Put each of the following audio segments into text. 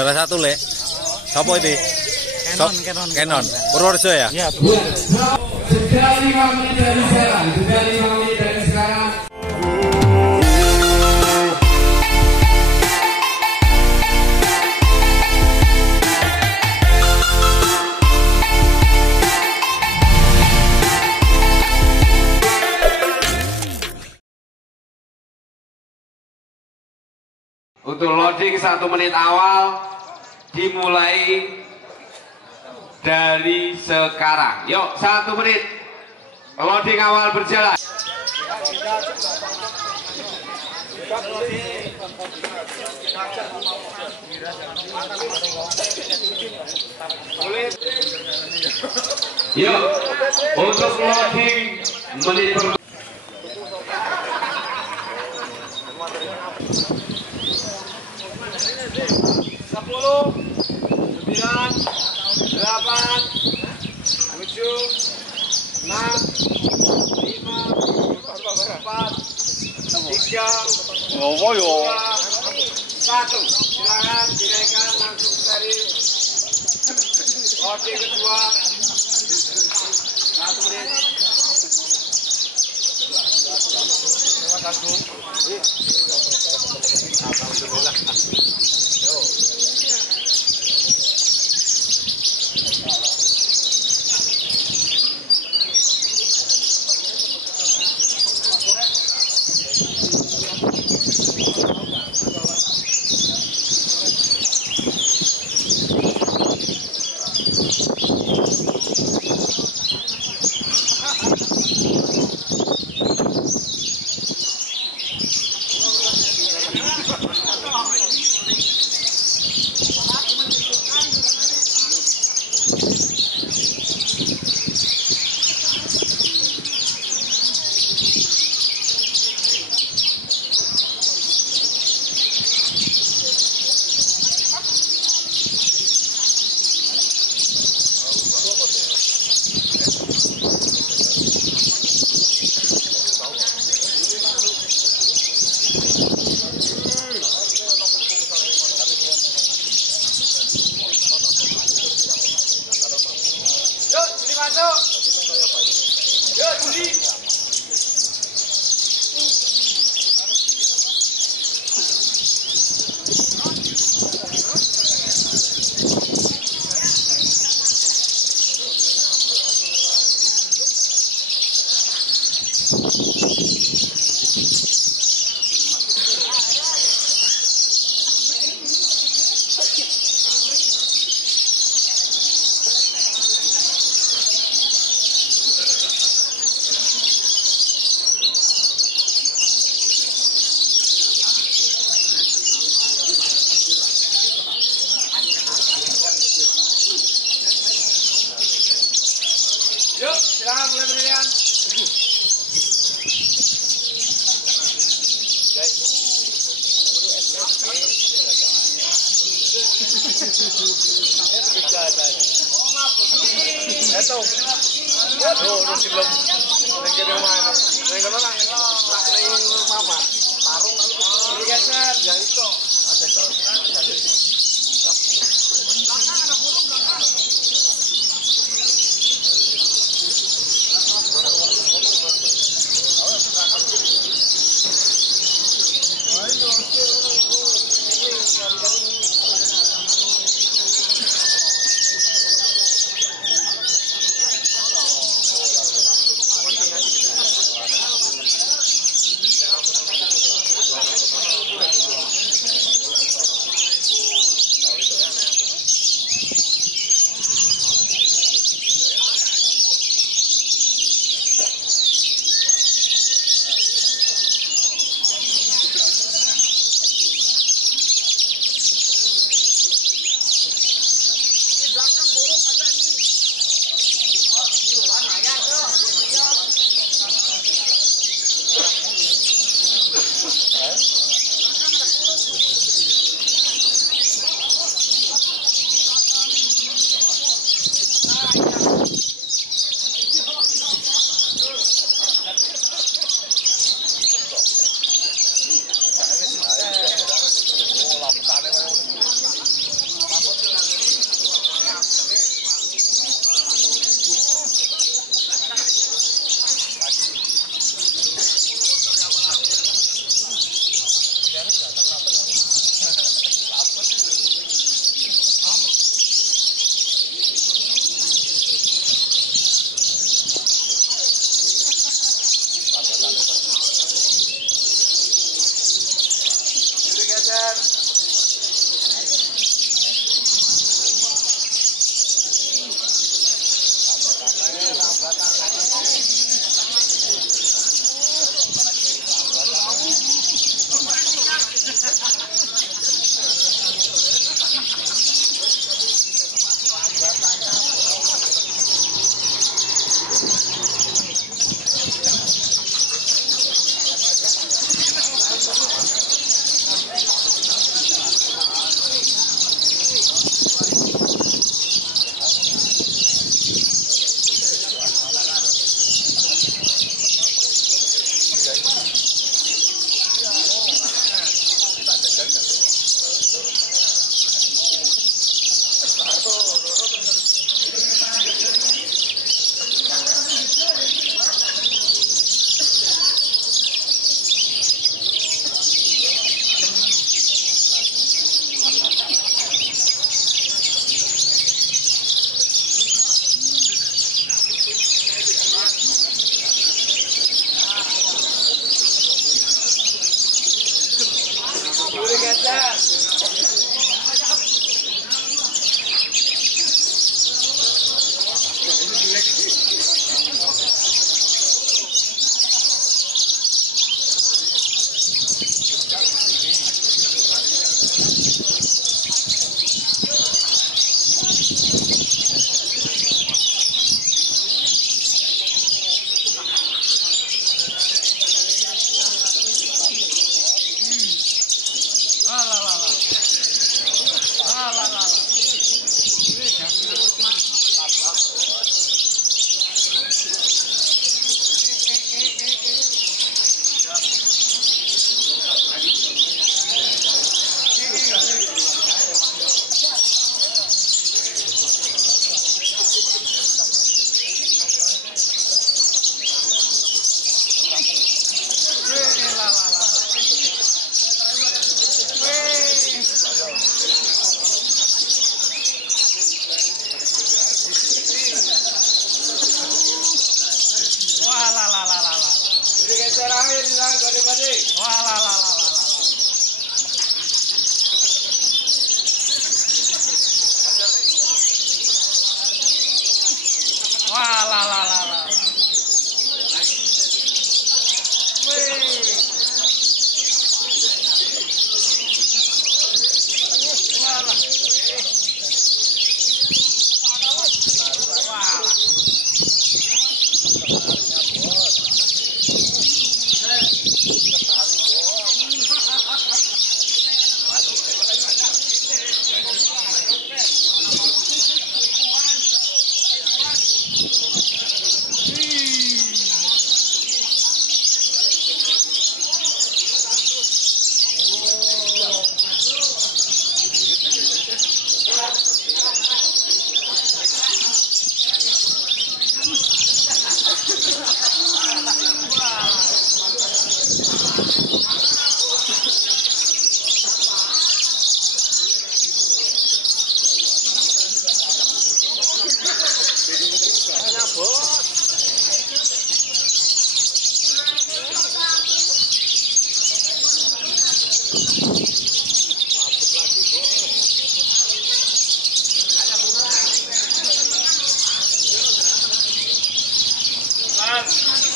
Juara 1 Lek. Sopo iki? Canon. Purworejo ya? Iya. Sudah 5 menit dari sekarang. Untuk loading 1 menit awal dimulai dari sekarang. Yuk, 1 menit loading awal berjalan. Yuk, untuk loading menit per 10, 9, 8, 7, 6, 5, 4, 3, 2, 1. Silakan dinaikkan langsung dari loading kedua. 1 menit. Yuk, silakan mulai penilaian.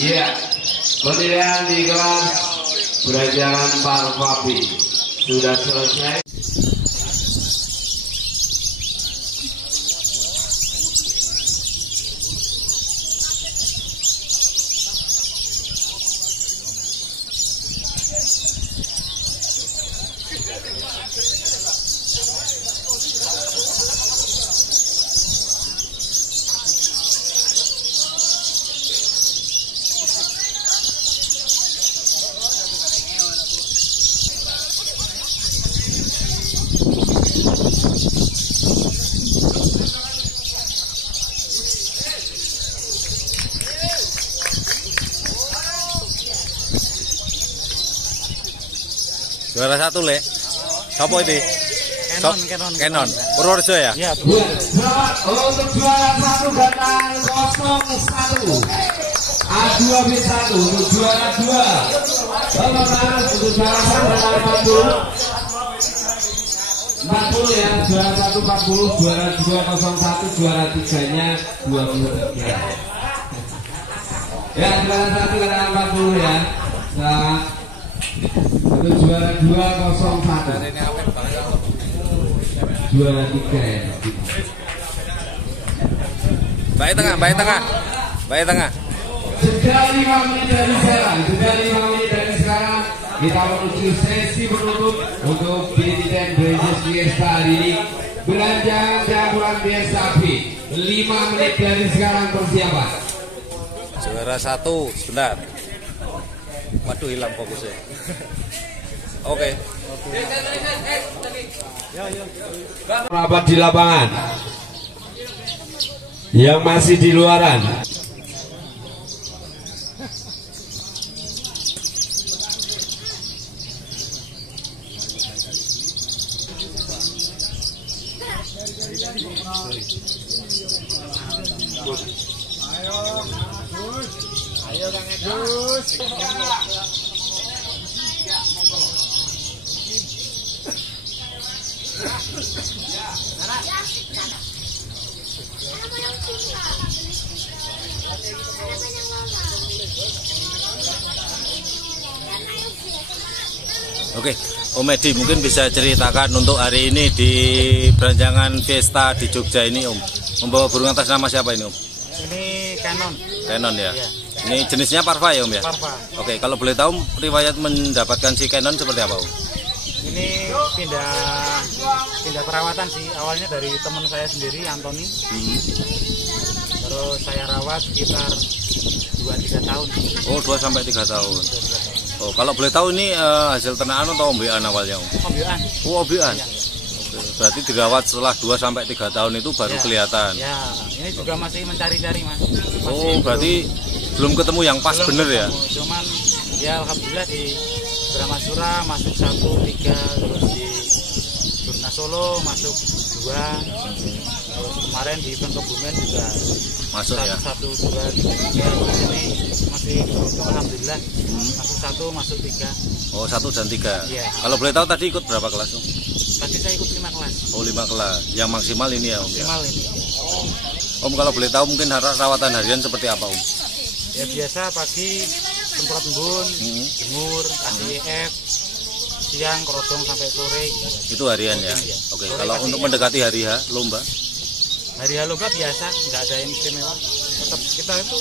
Iya, kemudian di kelas Brajalan Parvapi sudah selesai. Juara satu, Le. Siapa itu? Canon. Purworejo ya? Iya. Untuk juara satu datang 01 A2B1 untuk juara 2. Pemenang untuk juara satu datang 40 ya, juara 1 40, juara 2 01, juara 3-nya 23. Ya, juara 1 datang 40 ya. Untuk juara 201, juara 3 ya. Baik tengah. Sudah 5 menit dari sekarang, kita menuju sesi penutup untuk Diriden Brazil Fiesta hari ini. Beranjang campuran biasa B. 5 menit dari sekarang persiapan. Juara satu, sebentar. Waduh, hilang fokusnya. Oke. Rapat di lapangan yang masih di luaran. Ayo Kang Agus. Oke. Om Edi mungkin bisa ceritakan untuk hari ini di Beranjangan Fiesta di Jogja ini Om. Membawa burung atas nama siapa ini Om? Ini Canon. Canon ya? Iya. Ini jenisnya Parva ya Om ya? Parva. Oke, kalau boleh tahu riwayat mendapatkan si Canon seperti apa Om? Ini pindah perawatan sih. Awalnya dari teman saya sendiri, Antoni. Terus saya rawat sekitar 2-3 tahun. Oh, 2-3 tahun. Oh, kalau boleh tahu ini hasil ternakan atau ombean awalnya Om? Ombean. Oh, ombean. Ya. Oke, berarti dirawat setelah 2-3 tahun itu baru Ya. kelihatan. Ya, ini juga masih mencari-cari Mas. Oh, berarti belum ketemu yang pas bener ya? Cuman ya alhamdulillah di Bramasura masuk 1-3, terus di Durna Solo masuk 2, terus kemarin di event Kebumen juga Masuk ya? 1-2-3, terus ini masih beruntung alhamdulillah masuk 1, masuk 3. Oh, 1 dan 3. Iya. Kalau boleh tahu tadi ikut berapa kelas Om? Tadi saya ikut 5 kelas. Oh, 5 kelas. Yang maksimal ini ya Om ya? Maksimal ini. Om kalau boleh tahu mungkin rawatan harian seperti apa Om? Ya biasa pagi semprot embun, jemur, kasih EF, siang kerodong sampai sore. Itu harian ya? Iya. Oke, Sore kalau kasih untuk EF. mendekati hari H, lomba? Hari lomba biasa, nggak ada yang istimewa. Tetap kita itu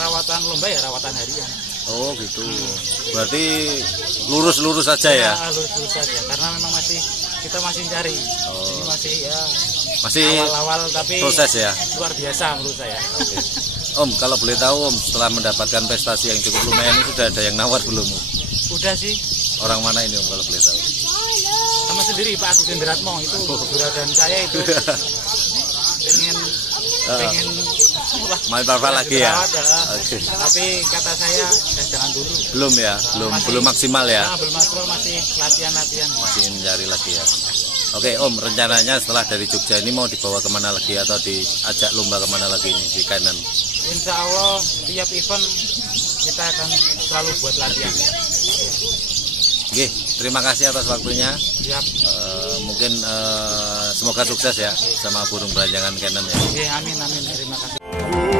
rawatan lomba ya rawatan harian. Oh gitu. Berarti lurus-lurus saja ya? Lurus saja, karena memang kita masih cari. Oh. Ini masih ya Masih awal-awal tapi proses ya? luar biasa menurut saya. Oke. Om, kalau boleh tahu Om, setelah mendapatkan prestasi yang cukup lumayan ini sudah ada yang nawar belum Om? Udah sih, Orang mana ini Om kalau boleh tahu? sama sendiri Pak Agus Gendratmo itu juragan saya itu pengen Main Parva lagi ya? dirawat, Oke. Tapi kata saya jangan dulu. Belum ya? Belum maksimal ya? Nah, belum maksimal, masih latihan. Masih mencari lagi ya? Oke Om, rencananya setelah dari Jogja ini mau dibawa kemana lagi atau diajak lomba kemana lagi ini di Canon? Insya Allah tiap event kita akan selalu buat latihan. Oke, terima kasih atas waktunya. Siap. Mungkin semoga sukses ya sama burung beranjangan Canon ya. Oke, amin. Terima kasih.